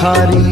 भिखारी।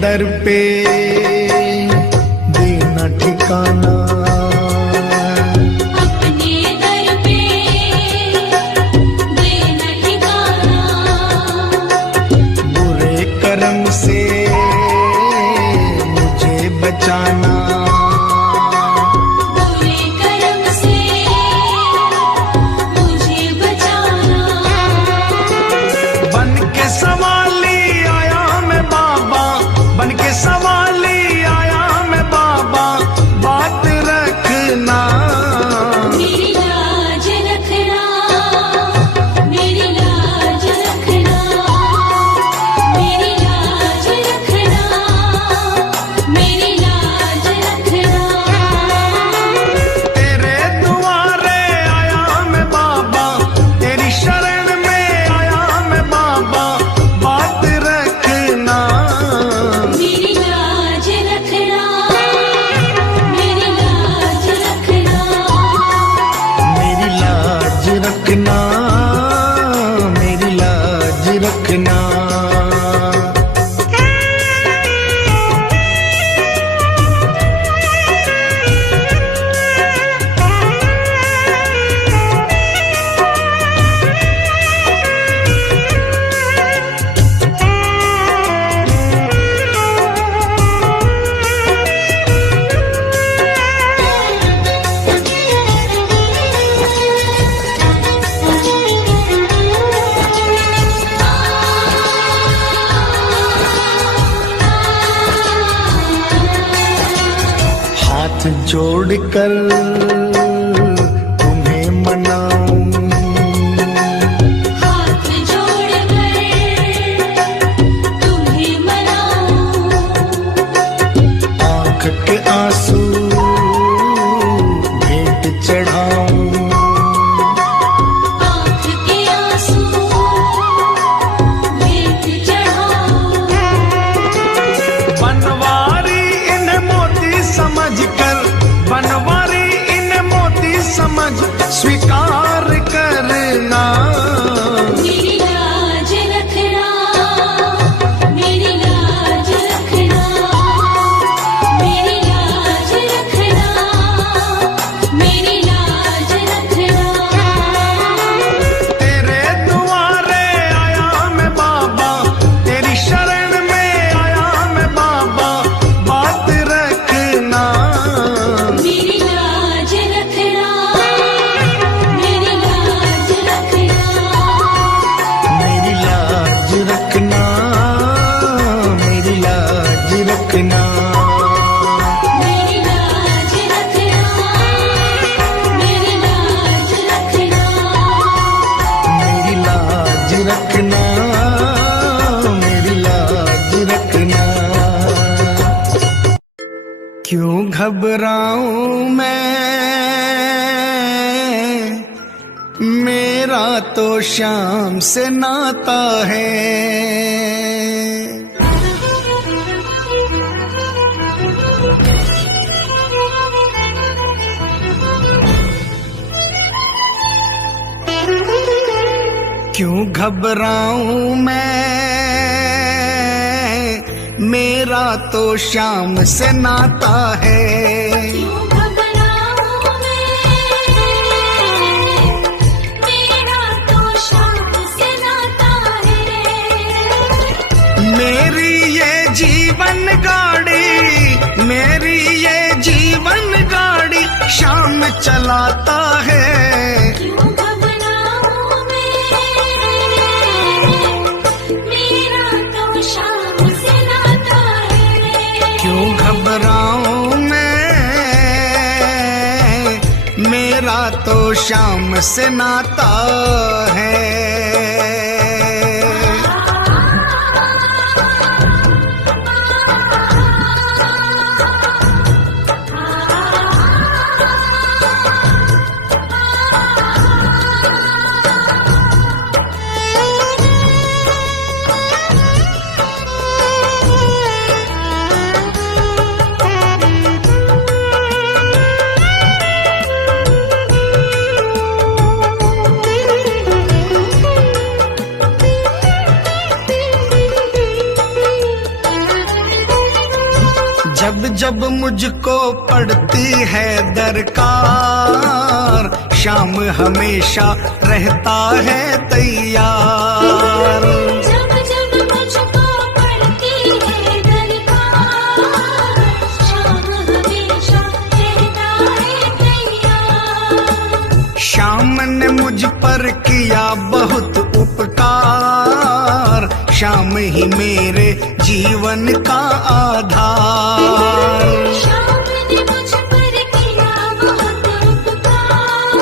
दर पे देना ठिकाना, अपने दर पे देना ठिकाना, बुरे कर्म से मुझे बचाना, बुरे कर्म से मुझे बचाना। बन के सवाली आया मैं बाबा, बन के सवाली आया मैं बाबा, बात रखना, मेरी लाज रखना, मेरी लाज रखना, मेरी लाज रखना, मेरी लाज रखना। तेरे दुआरे आया मैं बाबा, तेरी शरण में आया मैं बाबा, बात रखना, मेरी लाज रखना, मेरी लाज रखना, मेरी लाज रखना, मेरी लाज रखना। हाथ जोड़कर तुम्हें मनाऊं, हाथ जोड़कर तुम्हें मनाऊं, आँख के आंसू भेंट चढ़ाऊं, आँख के आंसू भेंट चढ़ाऊं। बनवारी इन्हें मोती समझकर, बनवारी इन्हें मोती समझ स्वीकार करना, मेरी लाज रखना, मेरी लाज रखना, मेरी लाज क्यों घबराऊं मैं, मेरा तो शाम से नाता है। क्यों घबराऊं मैं, मेरा तो शाम से नाता है। क्यों घबराऊं मैं, मेरा तो शाम से नाता है। मेरी ये जीवन गाड़ी, मेरी ये जीवन गाड़ी शाम चलाता है। क्यों घबराऊं मैं, मेरा तो शाम से नाता है। क्यों घबराऊं मैं, मेरा तो शाम से नाता है। जब जब मुझको पड़ती है दरकार, शाम हमेशा रहता है तैयार। जब जब मुझको पड़ती है दरकार, शाम हमेशा रहता है तैयार। शाम ने मुझ पर किया बहुत उपकार, शाम ही मेरे जीवन का आधार। शाम ने मुझ पर किया बहुत उपकार,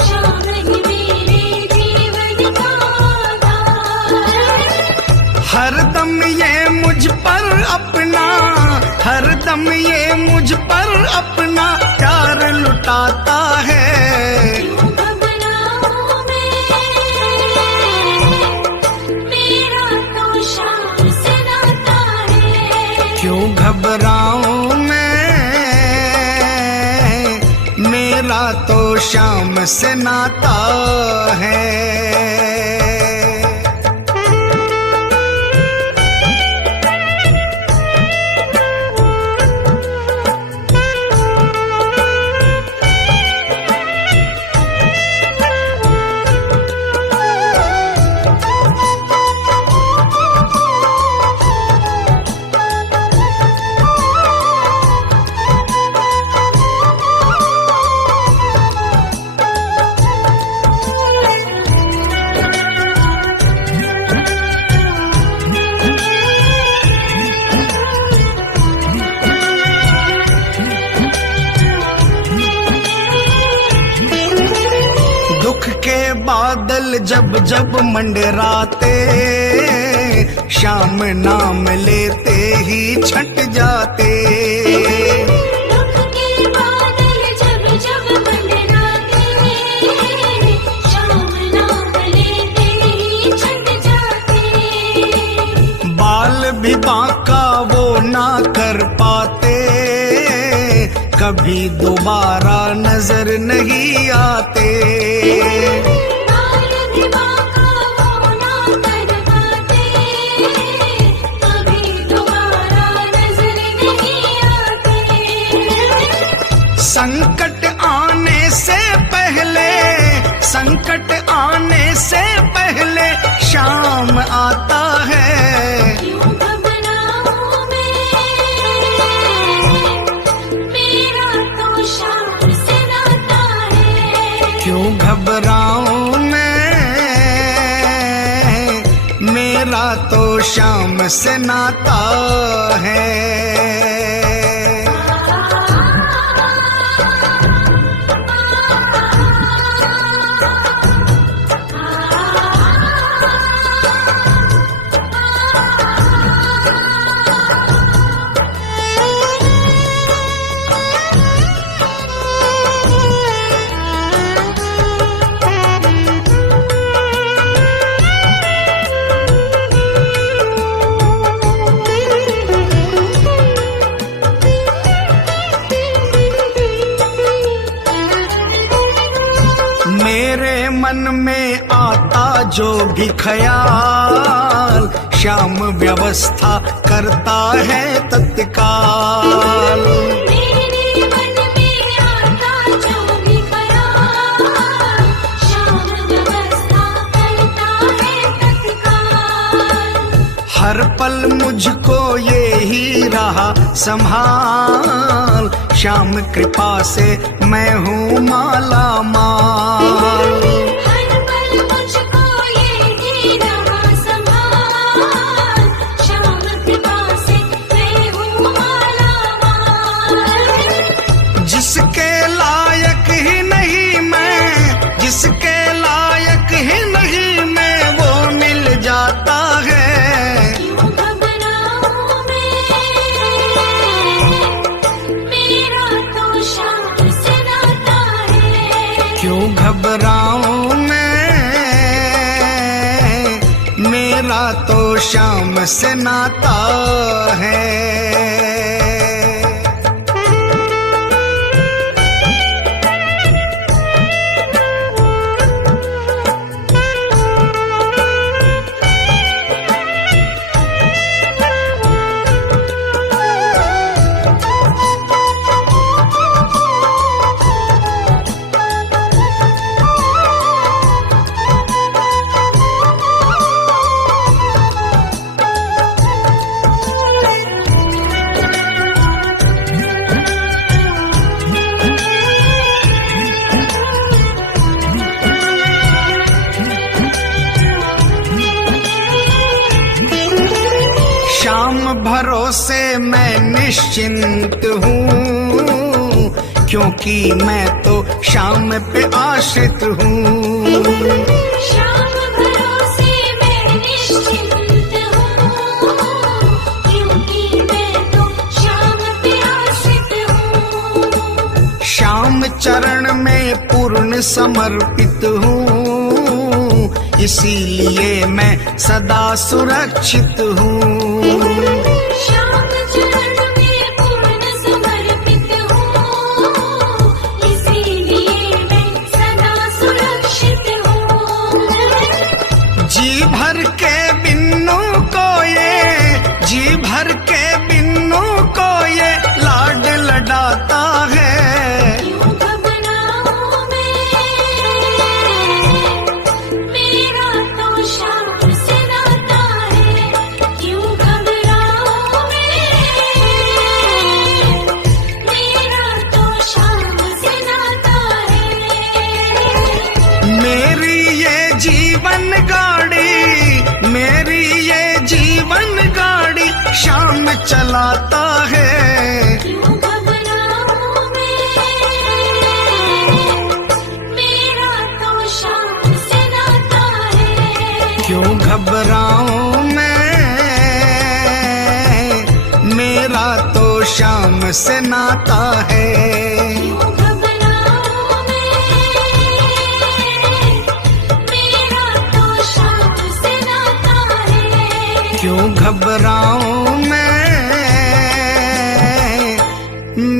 शाम ही मेरे जीवन का आधार। हरदम ये मुझ पर अपना, हरदम ये मुझ पर अपना प्यार लुटाता है। क्यों घबराऊं मैं, मेरा तो शाम से नाता है। क्यों घबराऊं मैं, मेरा तो शाम से नाता है। दुख के बादल जब जब मंडराते, शाम नाम लेते ही छट जाते। दुख के बादल जब जब मंडराते, शाम नाम लेते ही छट जाते। बाल भी बांका वो ना कर पाते, कभी दोबारा नजर नहीं आते। बाल भी बांका वो ना कर पाते, कभी दोबारा नजर नहीं आते। संकट आने से पहले, संकट आने से पहले शाम आता है। क्यों घबराऊं मैं, मेरा तो शाम से नाता है। क्यों घबराऊं मैं, मेरा तो शाम से नाता है। मन में आता जो भी ख्याल, श्याम व्यवस्था करता है तत्काल। मेरे मन में आता जो भी ख्याल, श्याम व्यवस्था करता है तत्काल। हर पल मुझको ये ही रहा संभाल, श्याम कृपा से मैं हूँ माला माल। हर पल मुझको ये ही रहा संभाल, श्याम कृपा से मैं हूँ माला माल। जिसके लायक ही नहीं मैं, जिसके लायक ही नहीं मैं, वो मिल जाता है। क्यों घबराऊं मैं, मेरा तो श्याम से नाता है। क्यों घबराऊं मैं, मेरा तो श्याम से नाता है। श्याम भरोसे मैं निश्चिंत हूँ, क्योंकि मैं तो श्याम पे आश्रित हूँ। श्याम भरोसे मैं निश्चिंत हूँ, क्योंकि मैं तो श्याम पे आश्रित हूँ। श्याम चरण में पूर्ण समर्पित हूँ, इसीलिए मैं सदा सुरक्षित हूँ। श्याम चरण में पूर्ण समर्पित हूँ, इसीलिए मैं सदा सुरक्षित हूँ। जी भर के बिन्नू को ये, जी भर के बिन्नू को ये लाड लडाता है। क्यों घबराऊं मैं, मेरा तो श्याम से नाता है। क्यों घबराऊं मैं, मेरा तो श्याम से नाता है। मेरी ये जीवन गाड़ी, मेरी ये जीवन गाड़ी श्याम चलाता है। क्यों घबराऊं मैं, मेरा तो श्याम से नाता है। क्यों घबराऊं मैं, मेरा तो श्याम से नाता है। क्यों घबराऊं मैं, मेरा तो श्याम से नाता है। क्यों घबराऊं मैं,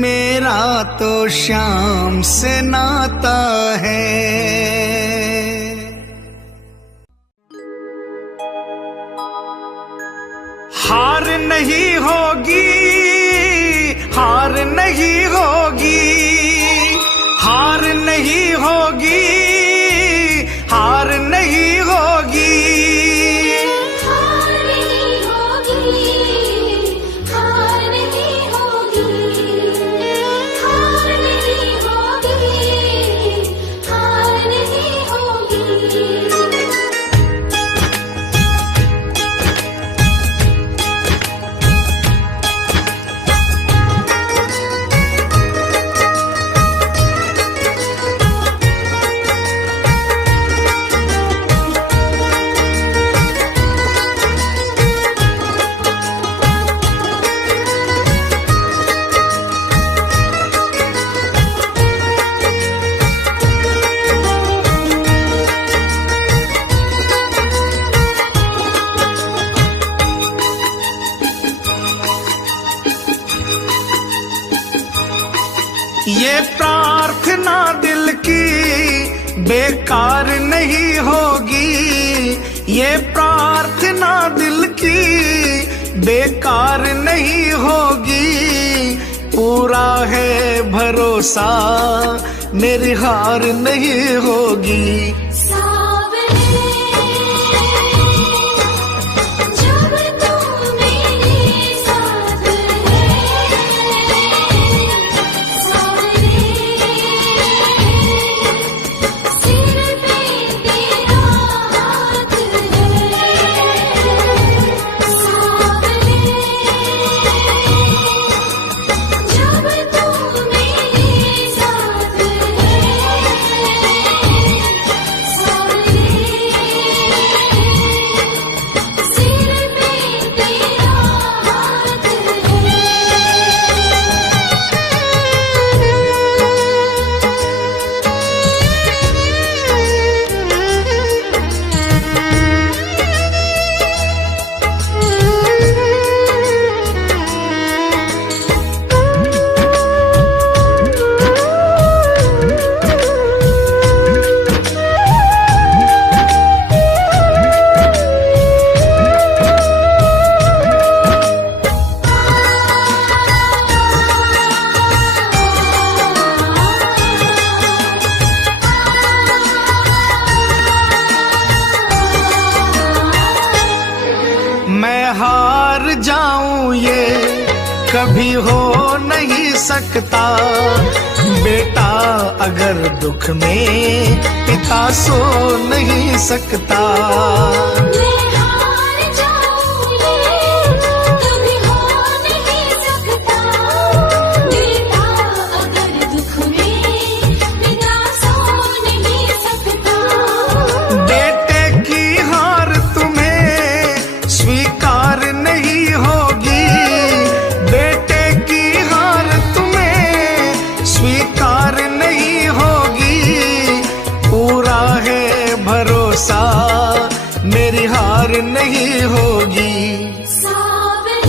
मेरा तो श्याम से नाता है। हार नहीं होगी, हार नहीं होगी, हार नहीं होगी, हार नहीं होगी। हार नहीं होगी, हार नहीं होगी, हार नहीं होगी, हार नहीं होगी। ये प्रार्थना दिल की बेकार नहीं होगी, ये प्रार्थना दिल की बेकार नहीं होगी। पूरा है भरोसा, मेरी हार नहीं होगी। सावरे जब तू मेरे साथ है, सावरे सिर पे तेरा हाथ है, सावरे जब तू मेरे साथ है, सावरे सिर पे तेरा हाथ है। मैं हार जाऊं ये कभी हो नहीं सकता। बेटा अगर दुख में पिता सो नहीं सकता। मैं हार जाऊं ये कभी हो नहीं सकता। बेटा अगर दुख में पिता सो नहीं सकता। बेटे की हार तुम्हें स्वीकार नहीं होगी। बेटे की हार तुम्हें स्वीकार नहीं होगी। पूरा है भरोसा, मेरी हार नहीं होगी। सावरे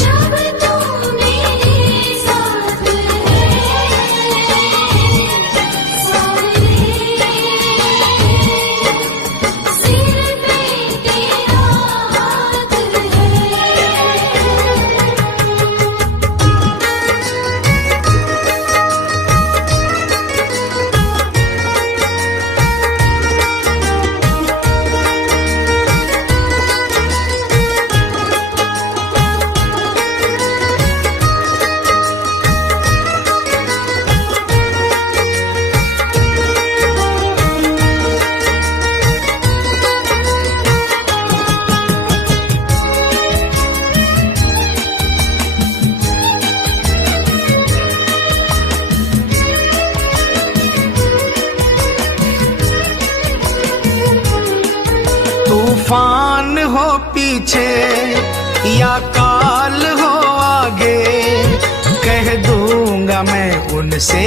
जब तू मेरे साथ है, सावरे सिर पे तेरा हाथ है। तूफान हो पीछे या काल हो आगे, कह दूंगा मैं उनसे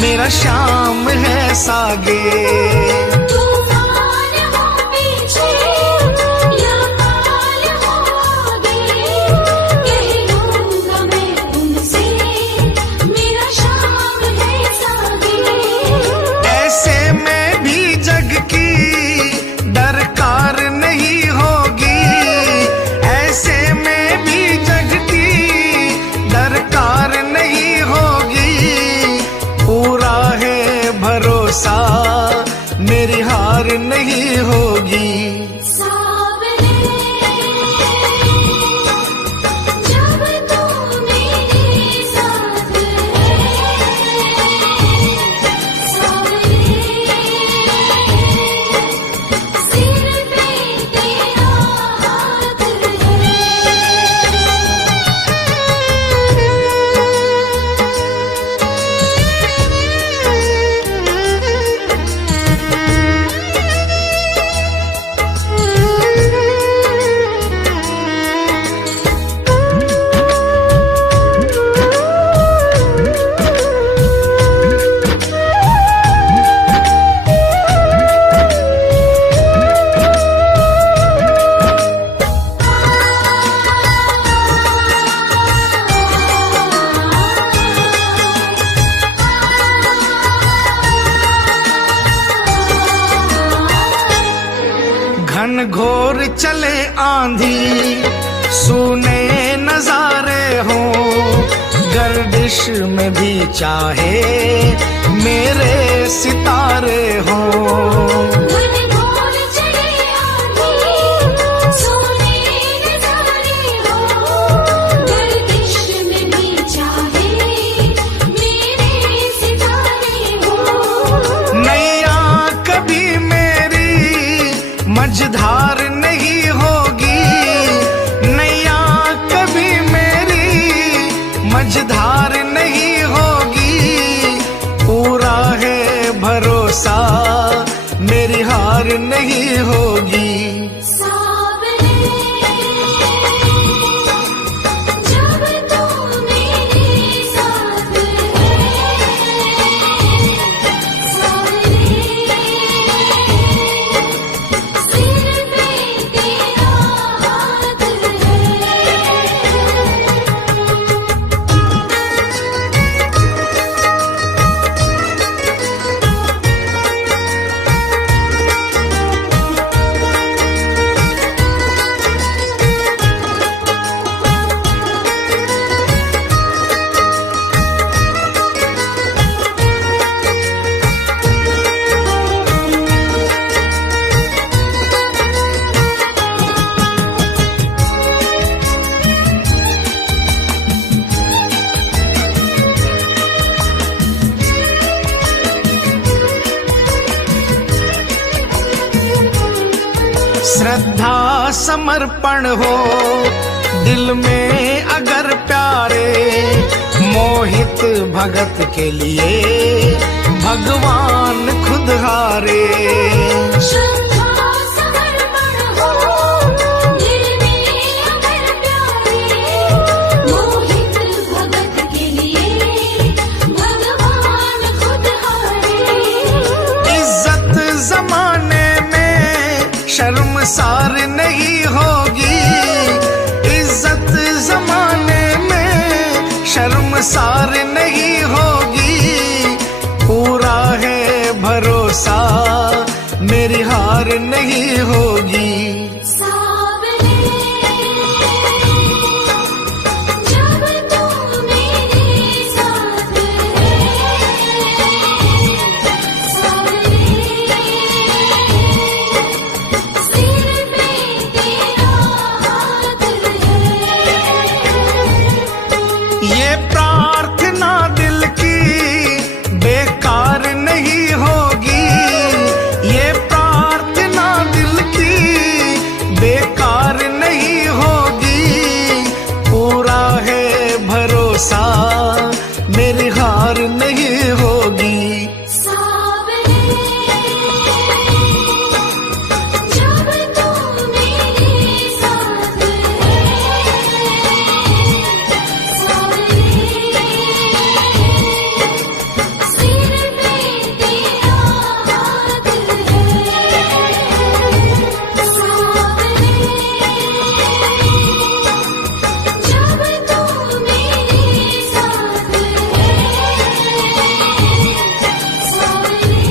मेरा शाम है सागे। तूफान हो पीछे या काल हो आगे, कह दूंगा मैं उनसे मेरा शाम है सागे। ऐसे में भी जग की दरकार नहीं होगी। ऐसे में भी जग की दरकार नहीं होगी। पूरा है भरोसा, मेरी हार आंधी सुने नजारे हो, गर्दिश में भी चाहे मेरे सितारे हो। घनघोर चढ़े आंधी सोने नजारे हो, गर्दिश में भी चाहे मेरे सितारे हो। नैया कभी मेरी मझधार नहीं होगी, नैया कभी मेरी मझधार नहीं होगी, पूरा है भरोसा मेरी हार नहीं होगी। सावरे जब तू मेरे साथ है, सावरे सिर पे तेरा हाथ है। श्रद्धा समर्पण हो दिल में अगर प्यारे, मोहित भगत के लिए भगवान खुद हारे। श्रद्धा समर्पण हो दिल में अगर प्यारे, मोहित भगत के लिए भगवान खुद हारे। इज्जत जमाने में शर्मसार नहीं होगी, इज्जत जमाने में शर्मसार नहीं होगी, पूरा है भरोसा मेरी हार नहीं होगी। सावरे जब तू मेरे साथ है, सावरे सिर पे तेरा हाथ है। ये प्रार्थना दिल की बेकार नहीं होगी, ये प्रार्थना दिल की बेकार नहीं होगी, पूरा है भरोसा मेरी हार नहीं होगी। सावरे जब तू मेरे साथ है, सावरे सिर पे तेरा हाथ है। सावरे जब तू मेरे साथ है, सावरे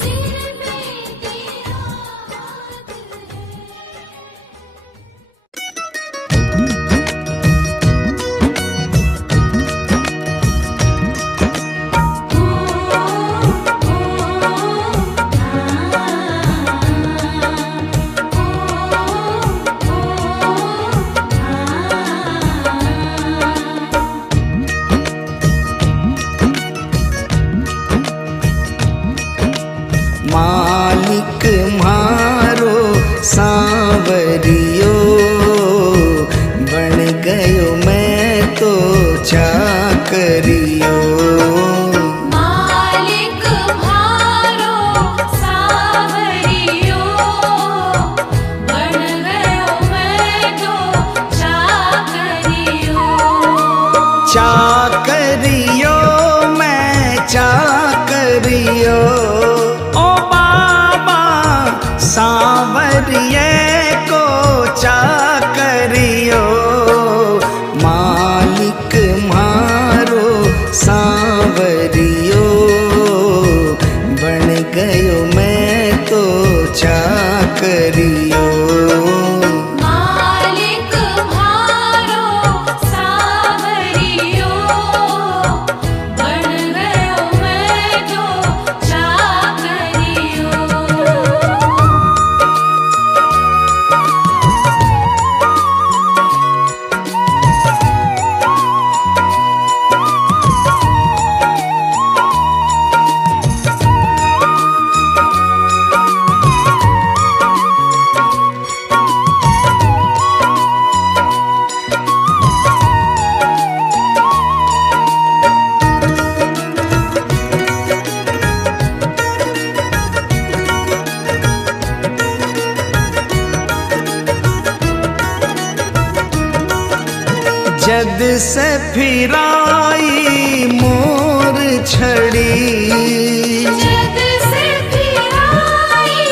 सिर पे तेरा हाथ मालिक मारो सांवरियो, बन गयो मैं तो चाकरियो। मालिक भारो सावरियो, बन गयो मैं तो चाकरियो। चाकरियो मैं चाकरियो, ओ बाबा सांवरिये को चाकरियो। मालिक मारो जद से फिराई मोर छड़ी, जद से फिराई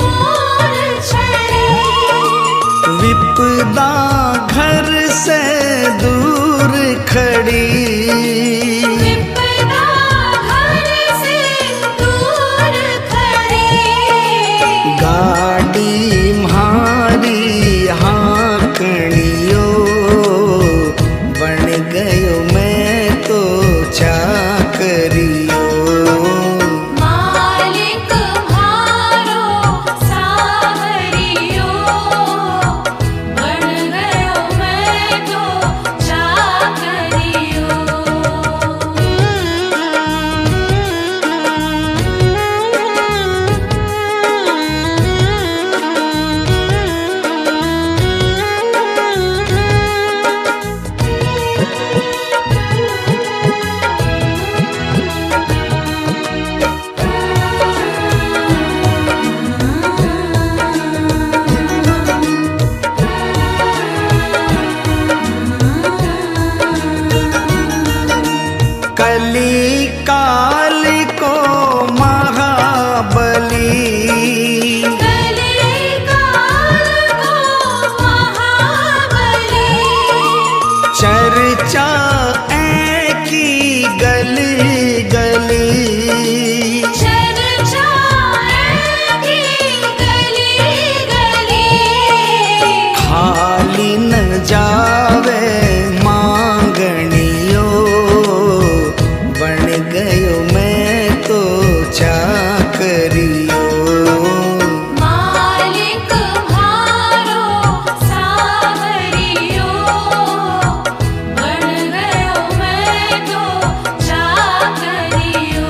मोर छड़ी, विपदा घर से दूर खड़ी, विपदा घर से दूर खड़ी, गाड़ी म्हारी हाँकड़ियो, बन गयो मैं तो चाकरियो। मालिक म्हारो सावरियो, बन गयो मैं तो चाकरियो। कली काल को महाबली, कली काल को महाबली, चर्चा की गली गली, चर्चा की गली गली, खाली न जावे मांगनियो, बन गयो मैं तो चाकरियो। मालिक म्हारो सावरियो, बन गयो मैं तो चाकरियो।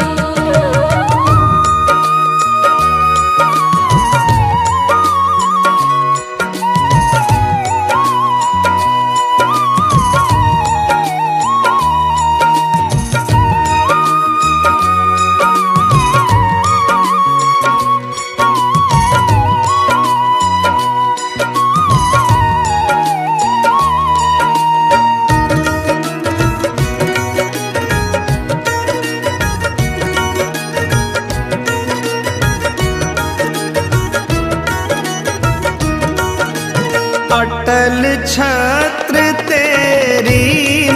अटल छत्र तेरी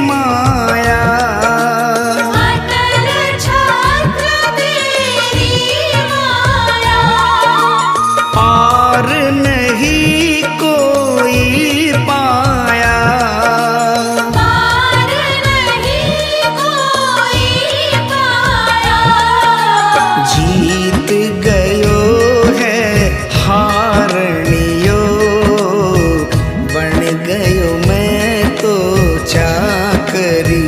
माया, अटल छत्र तेरी माया, पार नहीं कोई पाया, पार नहीं कोई पाया, जीत गयो है हारनियो, बन गयो मैं तो चाकरी।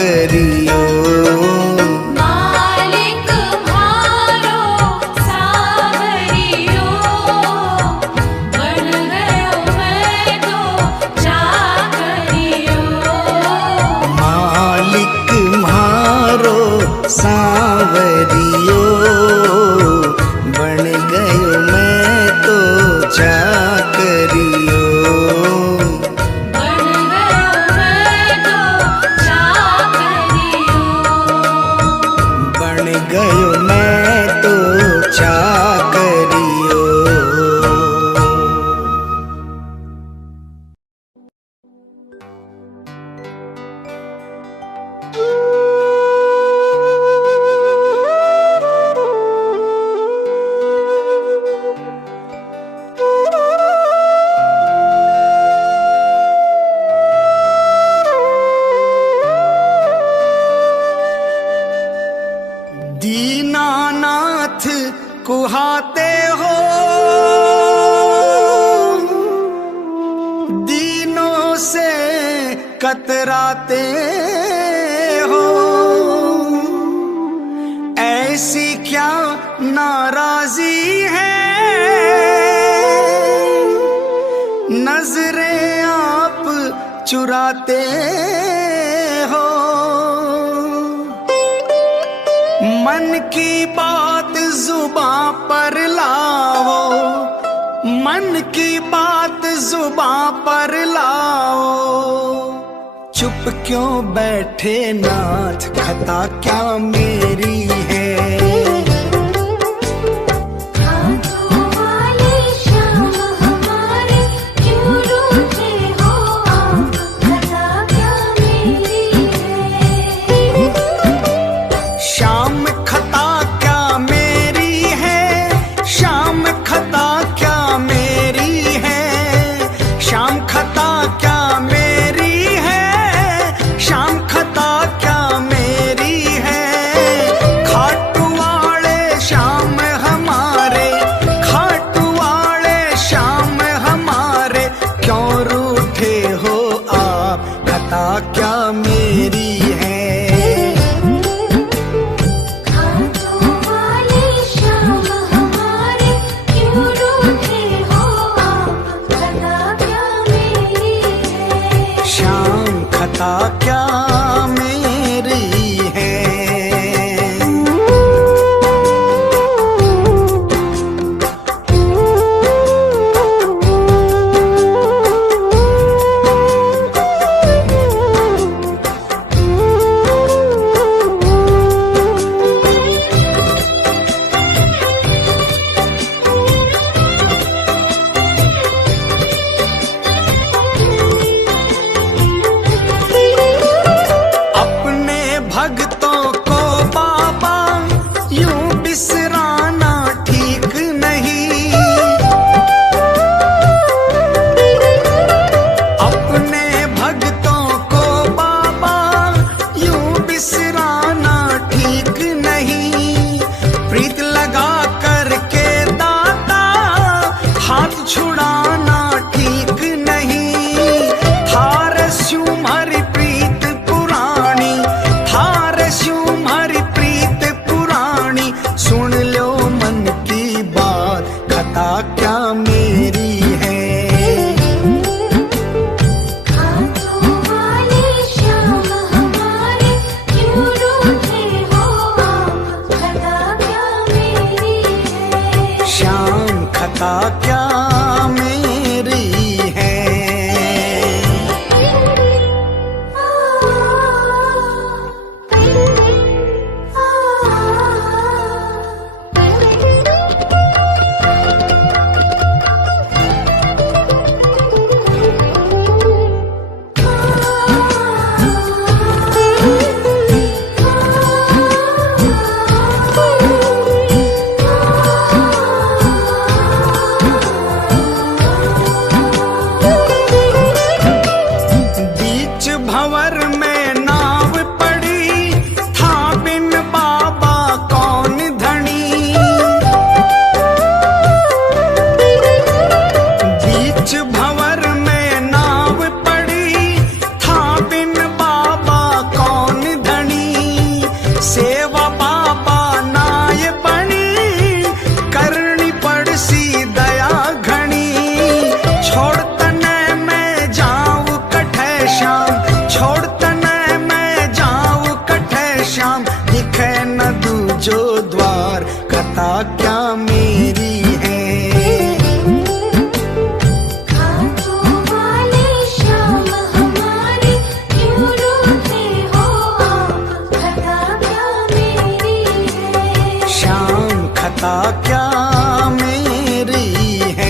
करियो। मालिक म्हारो सावरियो, बन गयो मैं तो चाकरियो। मालिक म्हारो सांवरियो, बन गयो मैं तो चाकरियो। बन गयो मैं तो चाकरियो। बन गयो मैं तो चाकरियो। दीनानाथ कुहाते हो, दीनों से कतराते हो। ऐसी क्या नाराजी है, नजरें आप चुराते हो। मन की बात जुबां पर लाओ, मन की बात जुबां पर लाओ। चुप क्यों बैठे नाथ, खता क्या मेरी है। हाथों वाले श्याम हमारे, क्यों रूठे हो आप, खता क्या मेरी है। शाम खता क्या मेरी है, शाम खता क्या मेरी है। शाम खता क्या मेरी है, शाम खता क्या मेरी है। खाटू वाले श्याम हमारे, खाटू वाले श्याम हमारे, क्यों रूठे हो आप, खता क्या मेरी है। हाथों वाले श्याम हमारे, क्यों रूठे हो आप, खता क्या मेरी है। शाम खता क्या मेरी है। अपने भक्तों को बाबा यूं बिसराना ठीक नहीं। अपने भक्तों को बाबा यूं बिसराना ठीक नहीं। प्रीत लगा करके दाता हाथ छुड़ाना ठीक नहीं। थार स्यूं हरि प्रीत पुरानी, थार स्यूं हरि प्रीत पुरानी। सुन लो मन की बात, खता क्या मेरी है। हाथों वाले श्याम हमारे, क्यों रूठे हो आप, खता क्या मेरी है। शाम खता क्या मेरी है। खता क्या मेरी है।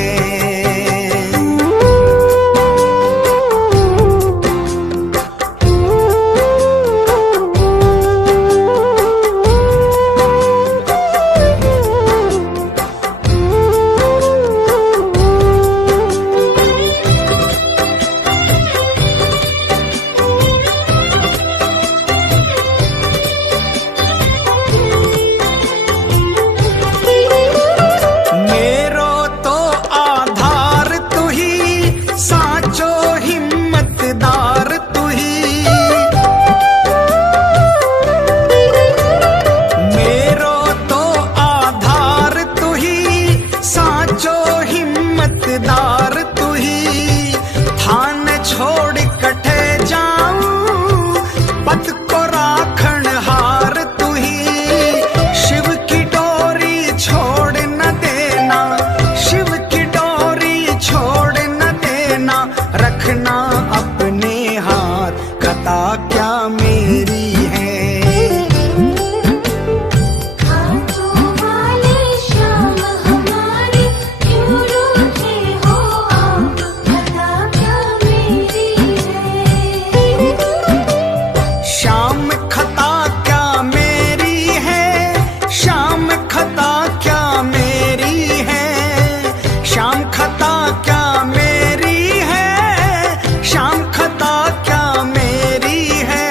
रखना अपने हाथ, खता क्या मेरी है। हाथों वाले श्याम हमारे क्यों रूठे हो आप, खता क्या मेरी है। श्याम खता क्या मेरी है, श्याम खता क्या मेरी है, श्याम खता क्या मेरी है, श्याम खता क्या मेरी है।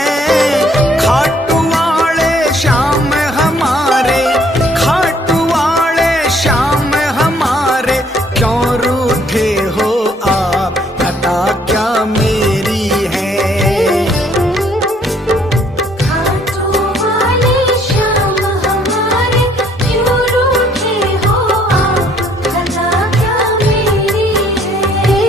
खाटू वाले श्याम हमारे, खाटू वाले श्याम हमारे क्यों रूठे हो आप, खता क्या मेरी है। हाथों वाले श्याम हमारे क्यों रूठे हो आप, खता क्या मेरी है।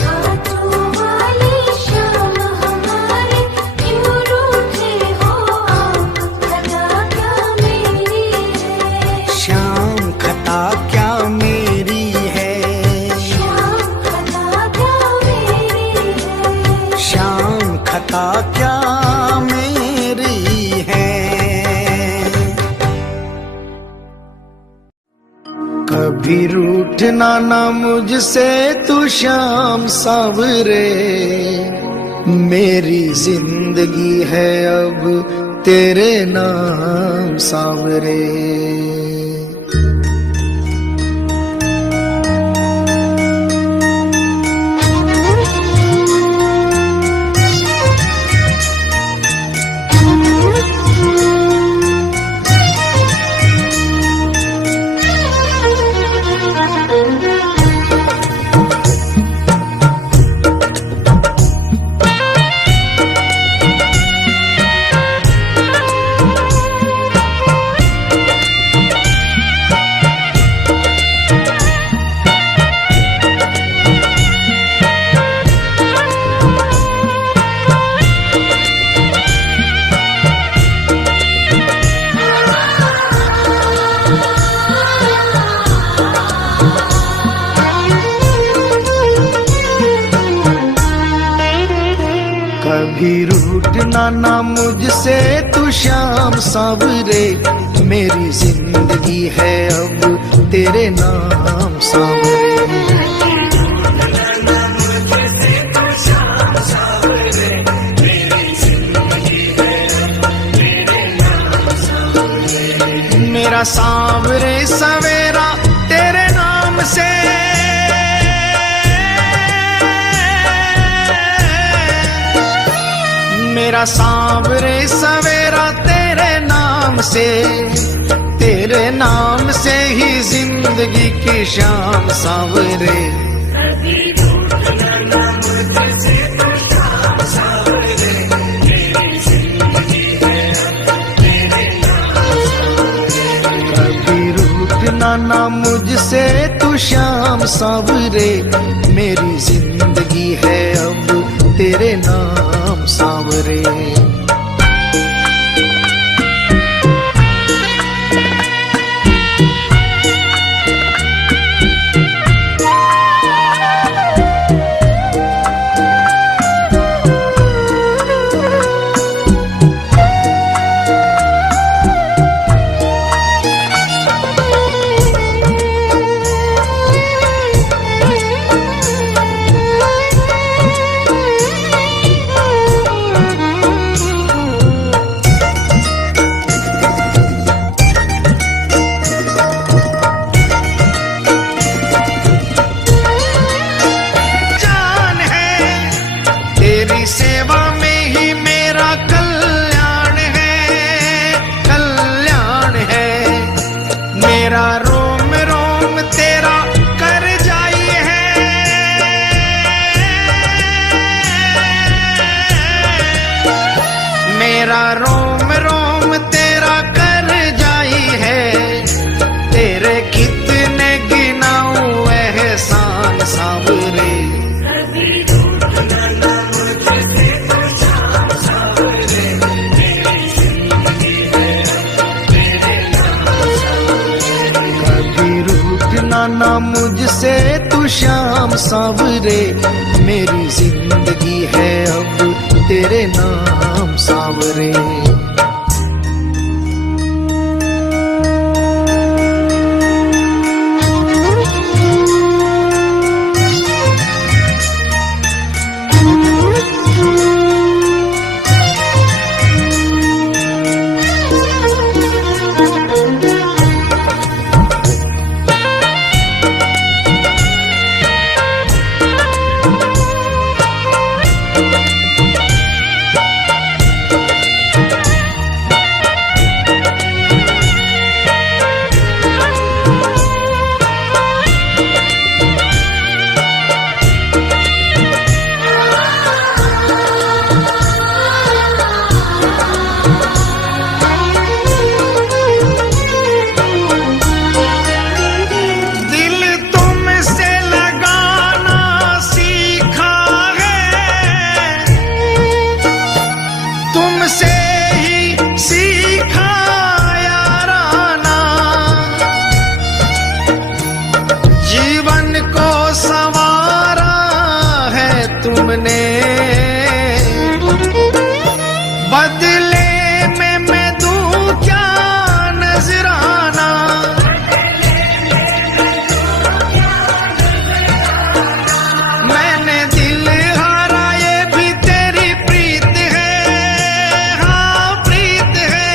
हाथों वाले श्याम हमारे क्यों रूठे हो आप, खता क्या मेरी है। श्याम खता क्या मेरी है, श्याम खता क्या मेरी है। श्याम खता क्या मेरी है। कभी रूठना ना मुझसे तू श्याम सावरे, मेरी जिंदगी है अब तेरे नाम सावरे। कभी रूठना ना मुझसे तू श्याम सावरे, मेरी जिंदगी है अब तेरे नाम सावरे। मेरा सांवरे सवेरा तेरे नाम से, मेरा सांवरे सवेरा तेरे नाम से, तेरे नाम से ही जिंदगी की शाम सांवरे। कभी रूठना ना मुझसे तू श्याम सांवरे, मेरी जिंदगी है अब तेरे नाम सांवरे। मेरा रोम रोम तेरा कर जाई है, तेरे कितने गिनाऊं एहसान सांवरे। कभी रूठना ना मुझसे तू श्याम सांवरे, मेरी जिंदगी है अब तेरे नाम सांवरे। तुमने बदले में मैं दूं क्या नजराना, मैंने दिल हारा ये भी तेरी प्रीत है, हाँ प्रीत है।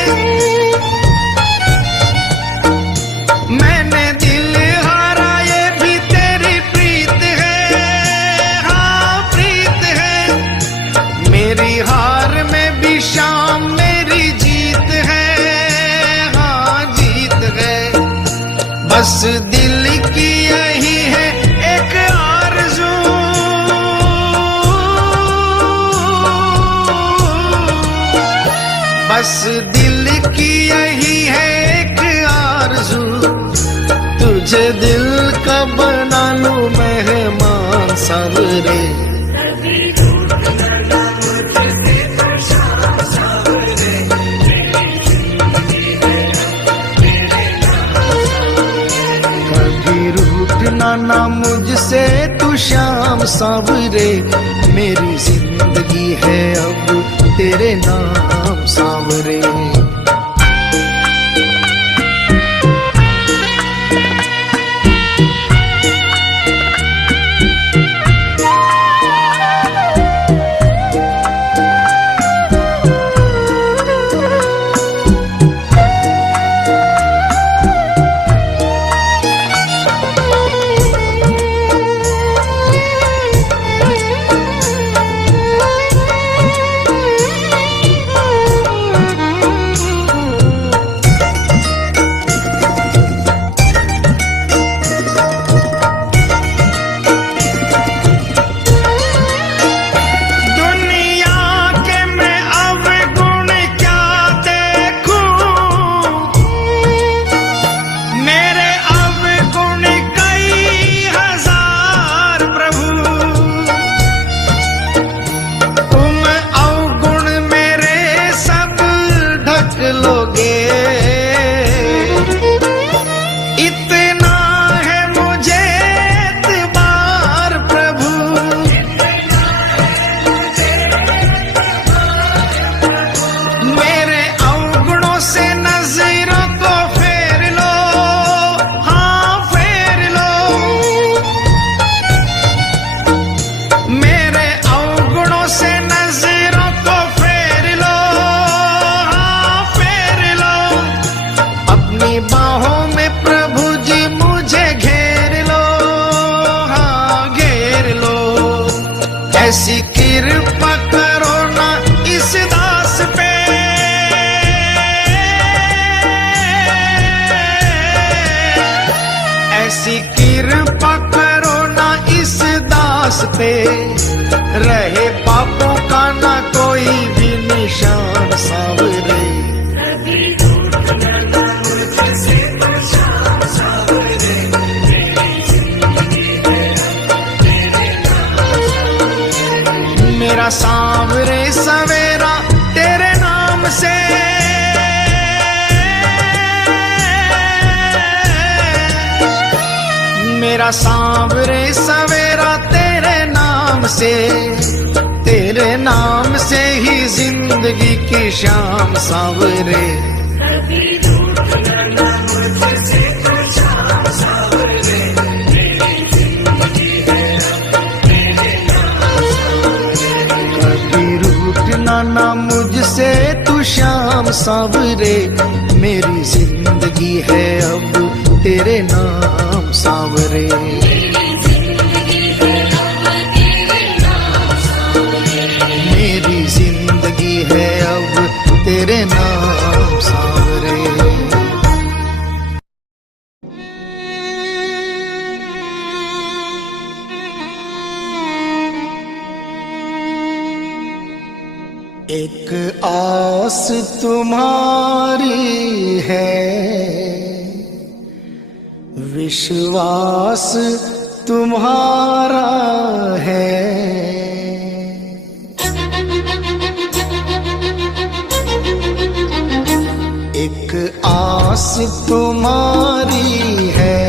मैंने दिल हारा ये भी तेरी प्रीत है, मेरी हार में भी शाम मेरी जीत है, हाँ जीत है। बस दिल की यही है एक आरज़ू, बस दिल की यही है एक आरज़ू, तुझे दिल का बना लूं मेहमान सांवरे। ना मुझसे तू श्याम सांवरे, मेरी जिंदगी है अब तेरे नाम सांवरे। ऐसी कृपा करो ना इस दास पे, ऐसी कृपा करो ना इस दास पे, रहे पापों का ना कोई भी निशान सा मेरा सांवरे सवेरा तेरे नाम से ही जिंदगी की शाम सांवरे। कभी रूठना ना मुझसे तो शाम सांवरे, मेरी जिंदगी है अब तेरे नाम सांवरे। कभी रूठना ना मुझसे तू शाम सांवरे, मेरी जिंदगी है अब तेरे नाम सांवरे। मेरी जिंदगी है अब तेरे नाम सांवरे। एक आस तुम्हारी है, विश्वास तुम्हारा है। एक आस तुम्हारी है,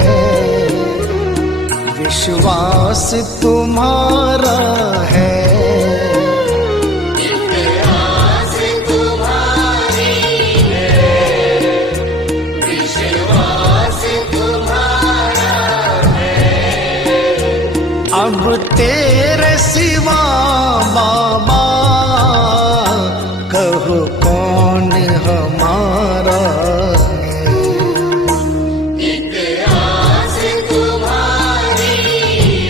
विश्वास तुम्हारा है। अब तेरे सिवा बाबा कहो कौन हमारा है। एक आस तुम्हारी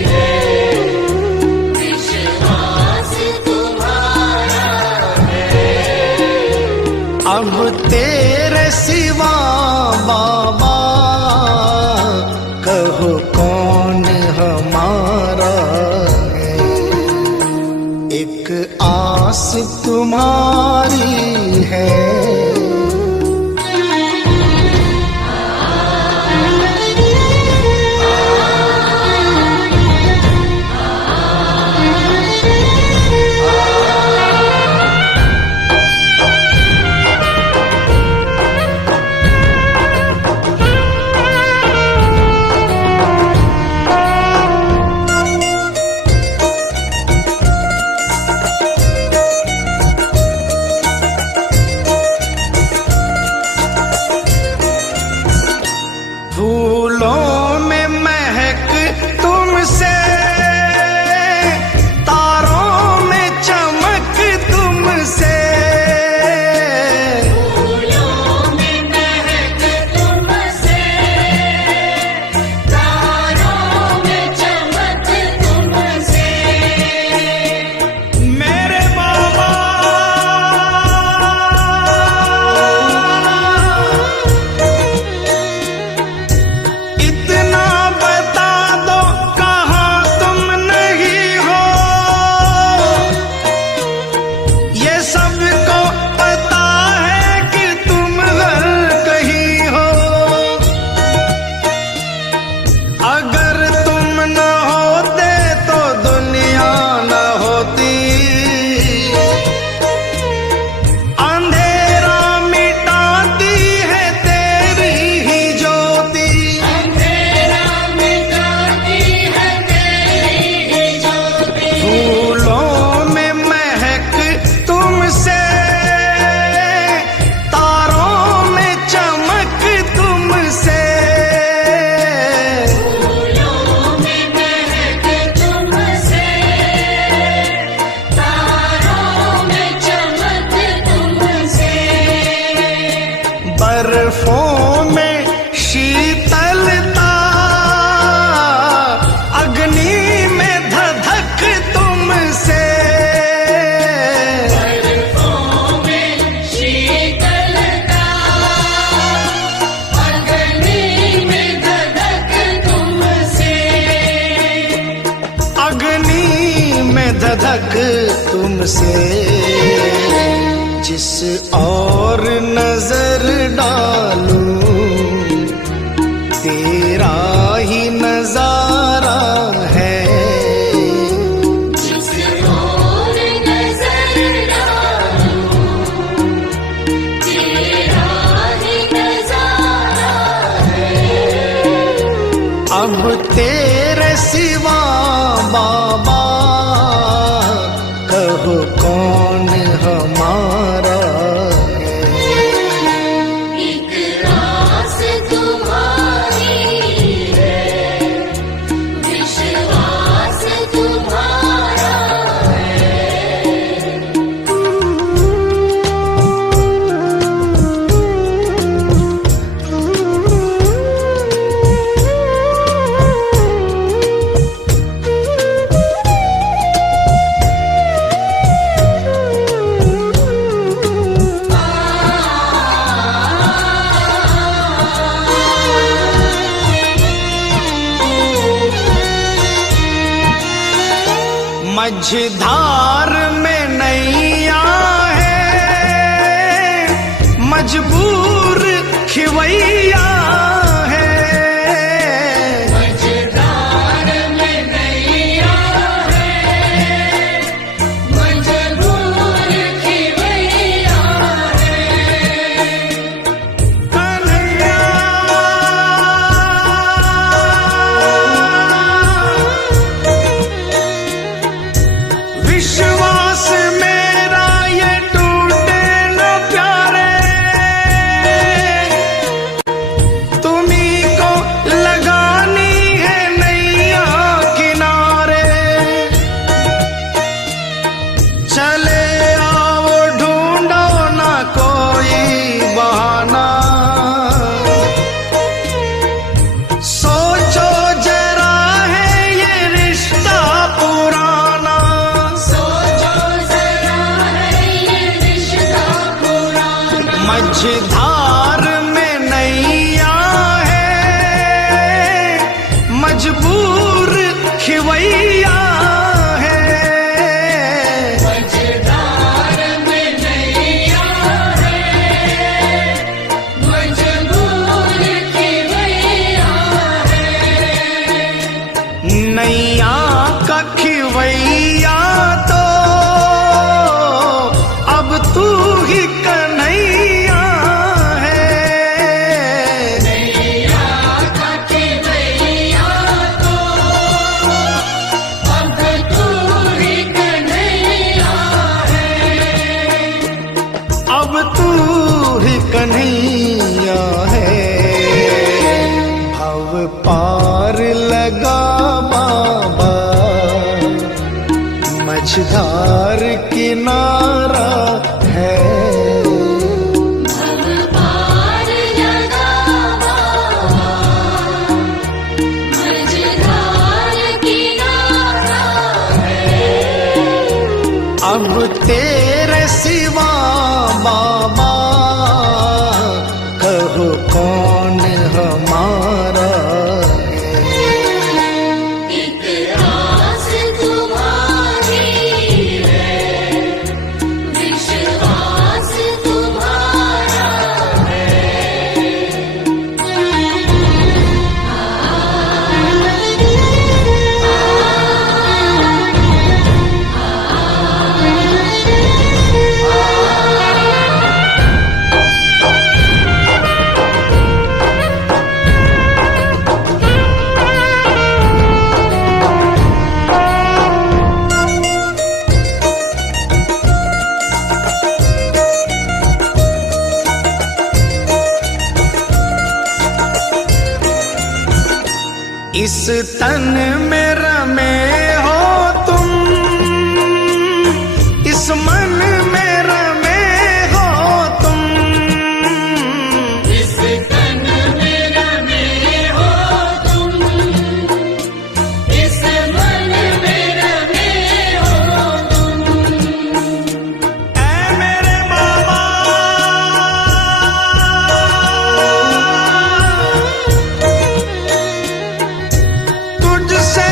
है, विश्वास तुम्हारा है। अब तेरे सिवा बाबा कहो कौन हमारा है। एक आस तुम्हारी है। फूलों में महक तुमसे, तारों में चमक तुमसे। फूलों में महक तुमसे, तारों में चमक तुमसे। मेरे बाबा इतना बता दो कहाँ तुम नहीं हो, ये सबको पता है कि तुम हर कहीं हो। अगर तुम न होते तो दुनिया न होती, अंधेरा मिटाती है तेरी ही ज्योति। अंधेरा मिटाती है तेरी ही ज्योति। फूलों में महक तुमसे, तारों में चमक तुमसे। फूलों में महक तुमसे, तारों में चमक तुमसे। बर्फों में शीतलता, अग्नि में धधक तुमसे। बर्फों में शीतलता, अग्नि में धधक तुमसे। अग्नि में धधक तुमसे। जिस और नजर डालूं तेरा ही नजारा है। जिस ओर नजर डालूं, तेरा ही नजारा है। अब तेरे मझधार में नैया है, मजबूर खिवैया है। मझधार में नैया है, मजबूर खिवैया है। कन्हैया विश्वास मेरा ये टूटे न प्यारे, तुम्ही को लगानी है नैया किनारे। चले आओ ढूंढो ना कोई बहाना, सोचो जरा है ये रिश्ता पुराना। सोचो जरा है ये रिश्ता पुराना। मझधार में नैया है, मजबूर खिवैया है। मझधार में नैया है, मजबूर खिवैया है। नैया का खिवैया तो अब तू ही कन्हैया है। नैया का खिवैया तो अब तू ही कन्हैया है। अब तू ही कन्हैया है। भव पार लगा बाबा, मझधार किनारा है। भव पार लगा बाबा, मझधार किनारा है। अब तेरे सिवा बाबा, कहो कौन हमारा है। एक आस तुम्हारी है, विश्वास तुम्हारा इस तन में रमे हो तुम, इस मन में रमे हो तुम। इस तन में रमे हो तुम, इस मन में रमे हो तुम। ऐ मेरे बाबा, तुझसे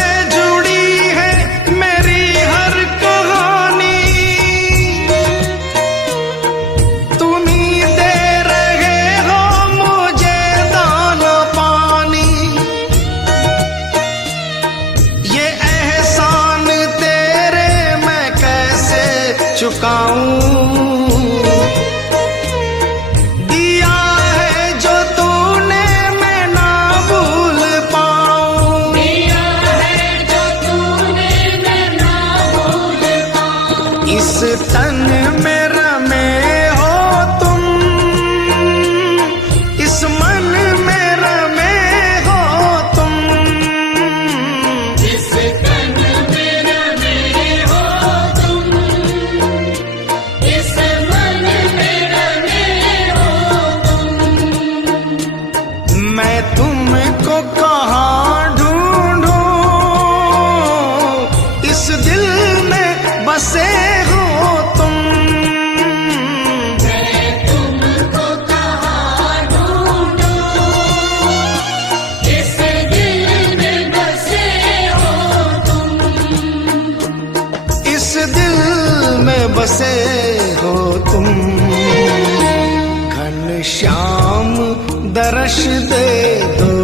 दर्श दे दो,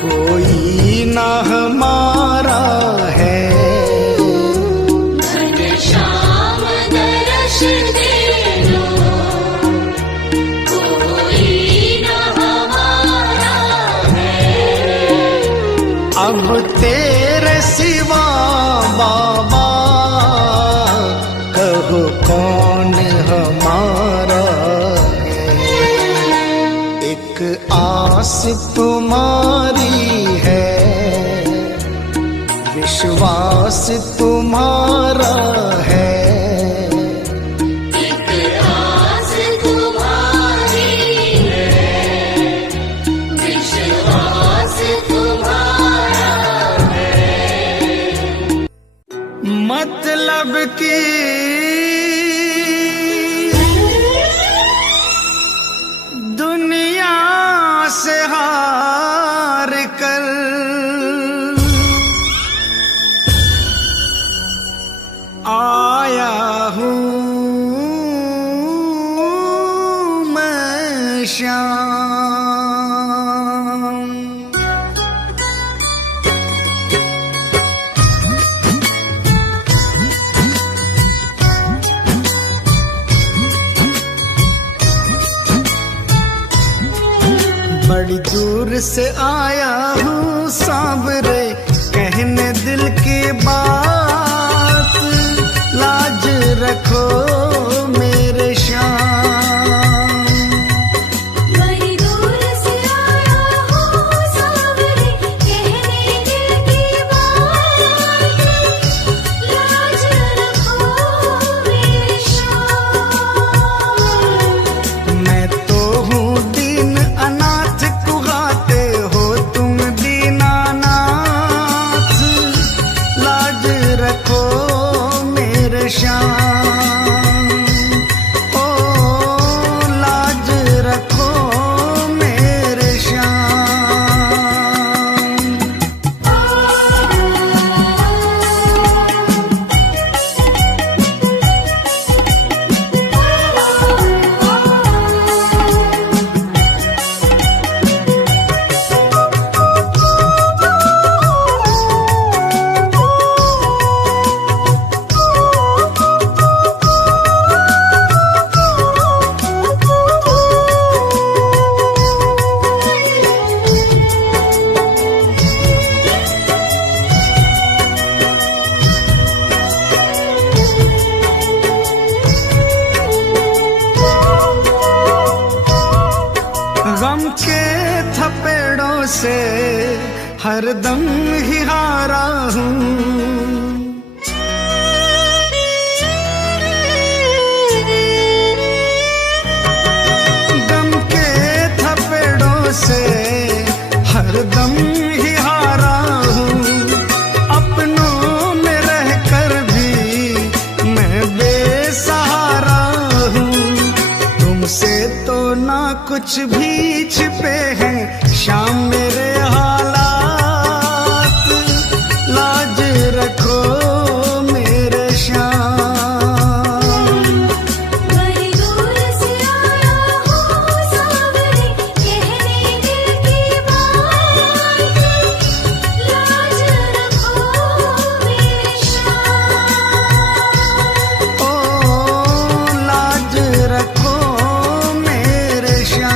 कोई ना हमारा है। घनश्याम दर्श दे दो, कोई न हमारा है। अब तेरे सिवा बाबा कहो कौन हमारा है। एक आस तुम्हारी है, विश्वास तुम्हारा है। एक आस तुम्हारी है, विश्वास तुम्हारा है। मतलब की दुनिया से हार कर आया हूँ मैं श्याम। बड़ी दूर से आया हूँ सांवरे, कहने दिल की बात, लाज रखो मेरे श्याम। बड़ी दूर से आया हूँ सांवरे, कहने दिल की बात, लाज रखो मेरे श्याम। मैं तो हूँ दीन अनाथ, कुहाते हो तुम दीनानाथ, लाज रखो मेरे श्याम। ओ लाज रखो मेरे श्याम। गम के थपेड़ों से हरदम ही हारा हूँ। गम के थपेड़ों से हरदम ही हारा हूँ। अपनों में रहकर भी मैं बेसहारा हूँ। तुमसे तो ना कुछ भी छिपे हैं शाम मेरे हालात, लाज रखो मेरे श्याम। बड़ी दूर से आया हूँ सांवरे, कहने दिल की बात, लाज रखो मेरे श्याम। ओ लाज रखो मेरे श्याम।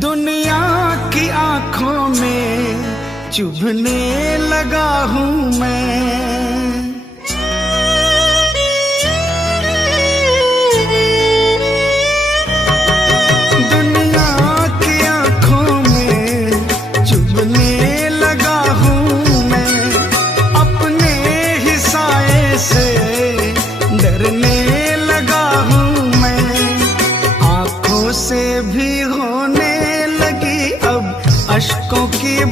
दुनिया की आंखों में चुभने लगा हूँ मैं।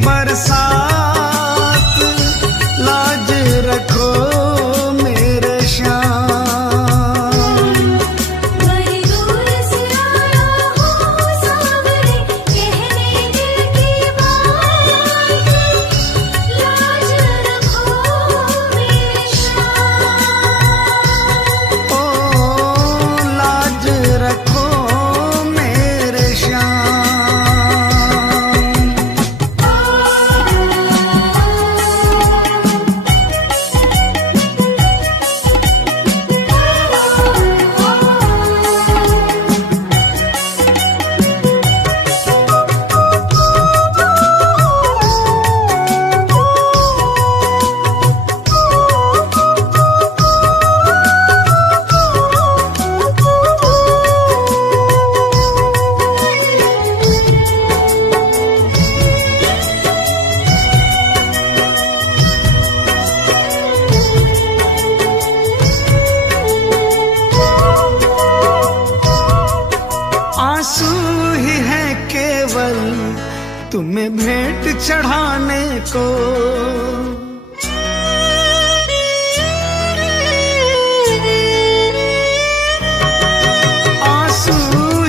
बरसात, लाज रखो मेरे श्याम। बड़ी दूर से आया हूँ सावरे, कहने दिल की बात, लाज रखो मेरे श्याम। ओ लाज रखो मेरे श्याम। आंसू ही है केवल तुम्हें भेंट चढ़ाने को, आंसू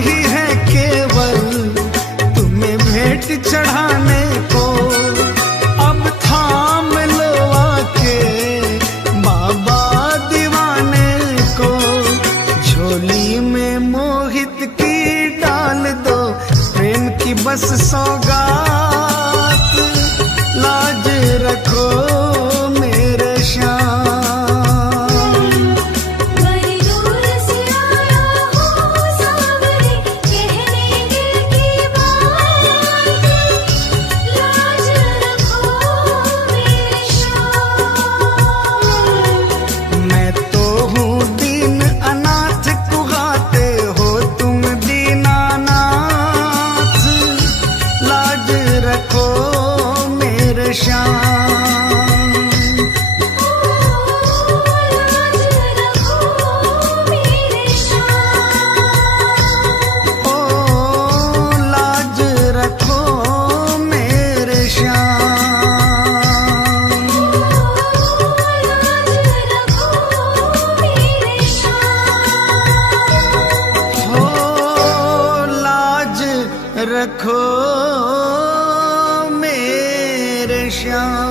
ही है केवल तुम्हें भेंट चढ़ाने को। अब थाम लो आके बाबा दीवाने को, झोली में मोहित की डाल दो प्रेम की बस सौगात, लाज रखो मेरे श्याम। बड़ी दूर से आया हूँ सावरे, कहने दिल की बात, लाज रखो मेरे श्याम। मैं तो हूँ दीन अनाथ, कुगाते हो तुम दीनानाथ, लाज रखो मेरे श्याम। लाज रखो मेरे श्याम। ओ लाज रखो मेरे श्याम।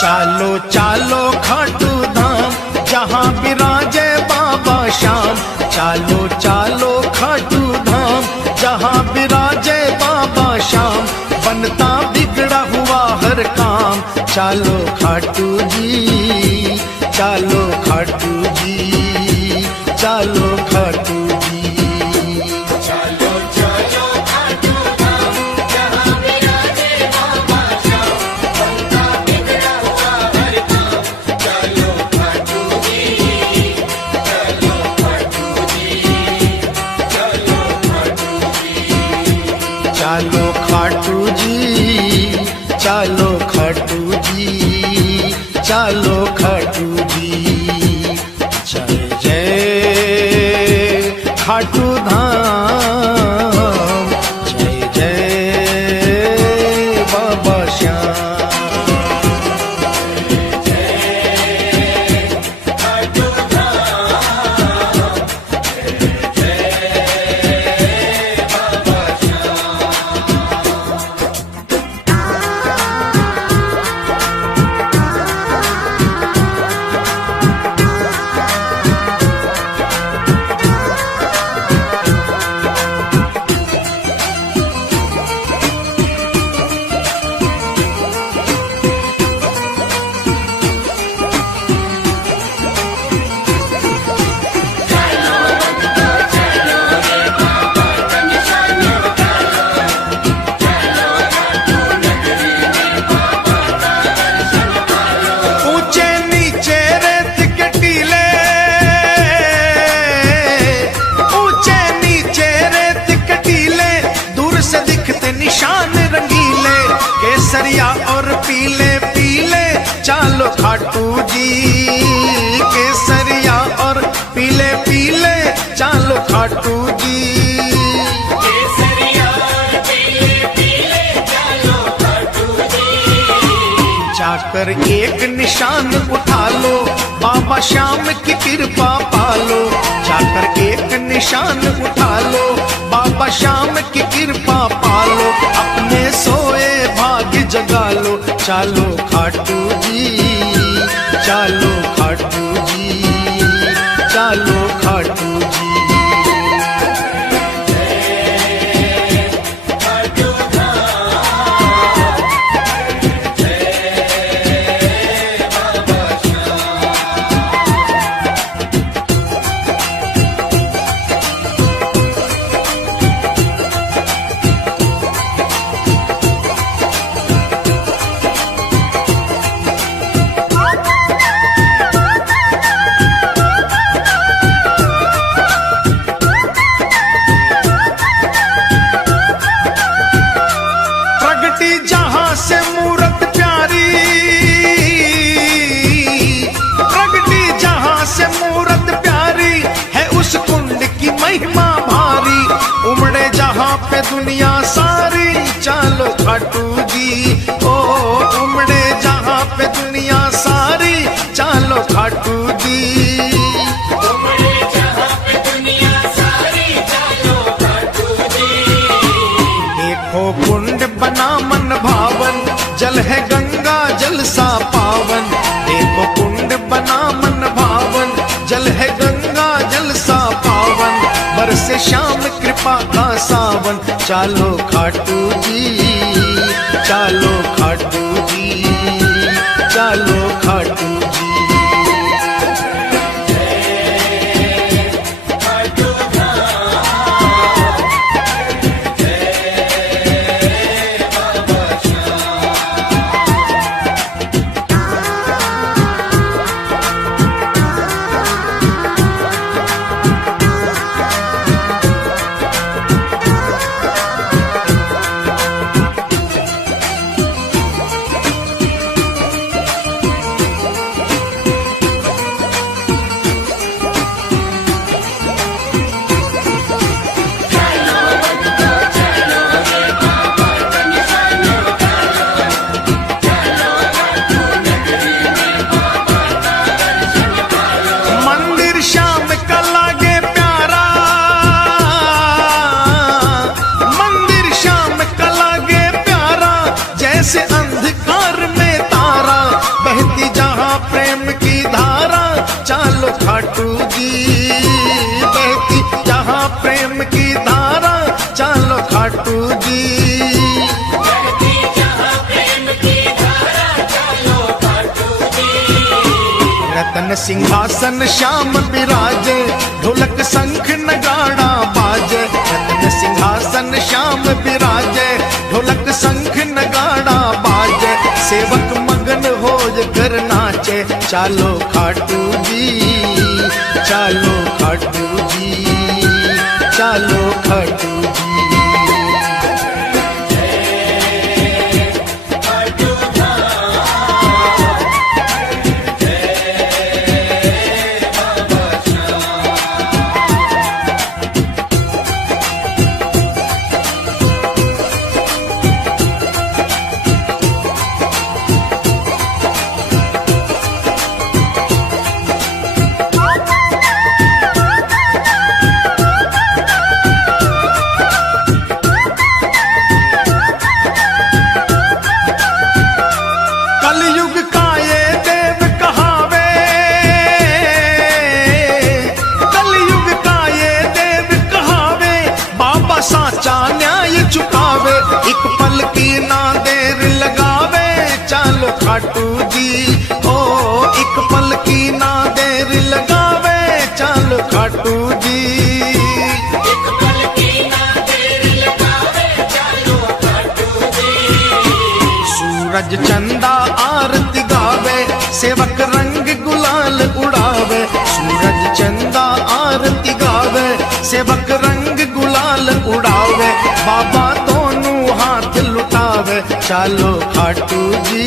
चालो चालो खाटू धाम, जहाँ विराजे बाबा श्याम। चालो चालो खाटू धाम, जहाँ विराजे बाबा श्याम। बनता बिगड़ा हुआ हर काम, चालो खाटू जी, चालो खाटू जी, चालो खाटू जी। चालो चालो खाटू धाम, जहाँ विराजे बाबा श्याम। बनता बिगड़ा हुआ हर काम, चालो खाटू जी, चालो खाटू जी, चालो खाटू जी। चालो खाटू जी, चालो खाटू जी, चालो खाटू जी। जय जय खाटू धाम, जय जय बाबा श्याम। से निशान रंगीले, केसरिया और पीले पीले चालो खाटू जी, केसरिया और पीले पीले चालो खाटू जी। केसरिया और पीले पीले चालो खाटू जी। जाकर एक निशान उठा लो, बाबा श्याम की कृपा पालो। जाकर एक निशान उठा लो, बाबा श्याम की कृपा पालो। अपने सोए भाग्य जगा लो, चालो खाटू जी, चालो खाटू जी, चालो खाटू जी। पे दुनिया सारी चालो खाटू जी, ओ उमड़े जहाँ पे दुनिया सारी चालो खाटू जी। उमड़े जहाँ पे दुनिया सारी चालो खाटू जी। देखो कुंड बना मन भावन, जल है गंगा जल सा पावन। देखो कुंड बना मन भावन, जल है गंगा जल सा पावन। बरसे श्याम कृपा का सावन, चालो खाटू जी, चालो खाटू जी, चालो खाटू जी। से अंधकार में तारा, बहती जहाँ प्रेम की धारा, चालो खाटू जी। बहती जहाँ प्रेम की धारा, चालो खाटू जी। बहती जहाँ प्रेम की धारा, चालो खाटू जी। रतन सिंहासन श्याम विराजे, ढोलक शंख नगाड़ा बाजे। रतन सिंहासन श्याम विराजे, ढोलक शंख नगाड़ा बाजे। सेवक मगन हो कर नाचे, चालो खाटू जी, चालो खाटू जी, चालो खाटू जी। साचा न्याय चुकावे, एक पल की ना देर लगावे, चालो खाटू जी। ओ एक पल की ना देर लगावे, चालो खाटू जी। एक पल की ना देर लगावे, चालो खाटू जी। सूरज चंदा आरती गावे, सेवक रंग गुलाल उड़ावे। सूरज चंदा आरती गावे, सेवक रंग गुलाल उड़ावे। बाबा दोनों चालो खाटू जी